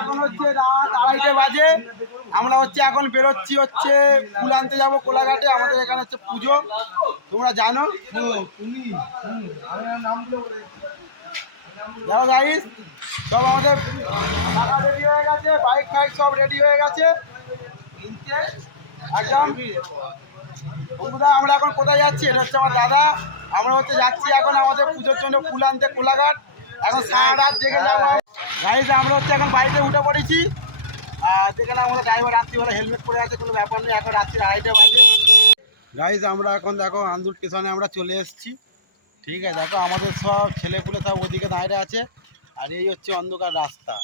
এখন হচ্ছে রাত 2:30 বাজে। আমরা হচ্ছে এখন বেরোচ্ছি হচ্ছে ফুল আনতে যাবো কোলাঘাটে। আমাদের এখানে হচ্ছে পুজো, তোমরা জানো। যাও গাইস, সব আমাদের টাকা রেডি হয়ে গেছে, বাইক ফাইক সব রেডি হয়ে গেছে একদম। বন্ধুরা আমরা এখন কোথায় যাচ্ছি? এটা হচ্ছে আমার দাদা। আমরা হচ্ছে যাচ্ছি এখন আমাদের পুজোর জন্য ফুল আনতে কোলাঘাট। এখন সারা রাত জেগে যাবো গাইস। আমরা হচ্ছে এখন বাড়িতে উঠে পড়েছি। আর যেখানে আমাদের ড্রাইভার রাত্রিবেলা হেলমেট পরে আছে, কোনো ব্যাপার নেই। এখন রাত্রি 2:30 বাজে গাইস। আমরা এখন দেখো আন্দুল স্টেশনে আমরা চলে এসেছি। ঠিক আছে, দেখো আমাদের সব ছেলেপুলে সব ওদিকে দাঁড়িয়ে আছে। আর এই হচ্ছে অন্ধকার রাস্তা,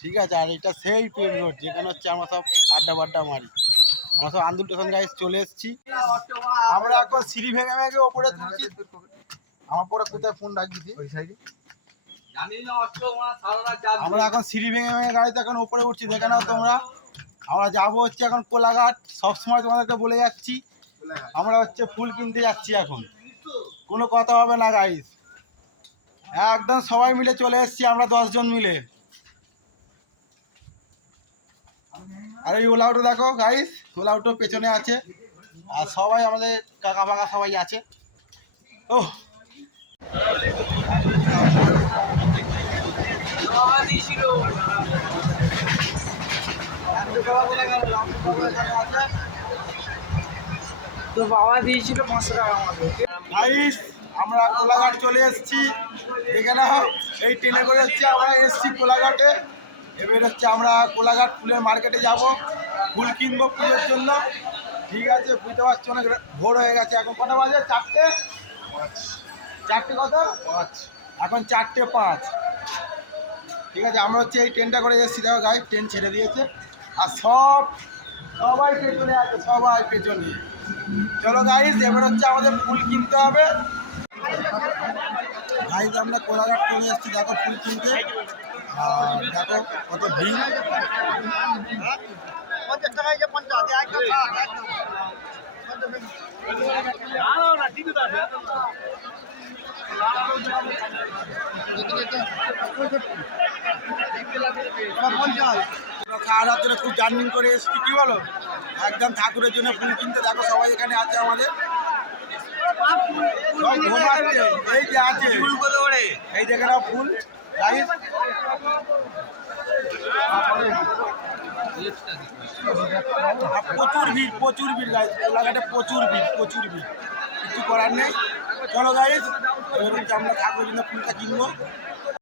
ঠিক আছে। আর এটা সেই প্রেম রোড যেখানে হচ্ছে আমরা সব আড্ডা বাড্ডা মারি। আমরা সব আন্দুল স্টেশন গাইস চলে এসেছি। আমরা এখন সিঁড়ি ভেঙে ভেঙে ওপরে তুলছি। আমার পরে কোথায় ফোন রাখবি ওই সাইডে আমরা এখন সিঁড়ি ভেঙে ভেঙে গাড়িতে এখন উপরে উঠছি, দেখে নাও তোমরা। আমরা যাবো হচ্ছে এখন কোলাঘাট। সবসময় তোমাদেরকে বলে যাচ্ছি, আমরা হচ্ছে ফুল কিনতে যাচ্ছি এখন। কোনো কথা হবে না গাইস, একদম সবাই মিলে চলে এসেছি আমরা 10 জন মিলে। আর এই ওলাউটো দেখো গাইস, ওলাউটো পেছনে আছে। আর সবাই আমাদের কাকা ফাকা সবাই আছে। ও তো বাবা দিয়েছিল 500 টাকা আমাকে। গাইস আমরা কোলাঘাট চলে এসেছি, এখানে এই ট্রেনে করে হচ্ছে আমরা এসেছি কোলাঘাটে। এবার হচ্ছে আমরা কোলাঘাট ফুলের মার্কেটে যাব, ফুল কিনবো পুজোর জন্য। ঠিক আছে, বুঝতে পারছো, অনেক ভোর হয়ে গেছে। এখন কটা বাজে? 4টে কত? 5। এখন 4টে 5। ঠিক আছে, আমরা হচ্ছে এই ট্রেনটা করে এসেছি। দেখো গাইস, ট্রেন ছেড়ে দিয়েছে। আর সবাই পেছনে আছে, সবাই পেছনে। চলো গাইস, এবার হচ্ছে আমাদের ফুল কিনতে হবে। গাইস আমরা কোলাঘাট চলে এসেছি দেখো ফুল কিনতে। আর দেখো কত ভিড়। 50 টাকায় যে 50 একদম খাওয়া জন্য খুব জার্নিং করে এসেছি, কি বলো? একদম ঠাকুরের জন্য ফুল কিনতে। দেখো সবাই এখানে আছে আমাদের, সব ঘুমাচ্ছে। এই যে আছে ফুল, এই দেখে নাও ফুল গাইস। প্রচুর ভিড়, প্রচুর ভিড় গাইস। কোলাঘাটে প্রচুর ভিড়, প্রচুর ভিড়। কিছু করার নেই। চলো গাইস, এবার হচ্ছে আমরা ঠাকুরের জন্য ফুলটা কিনবো।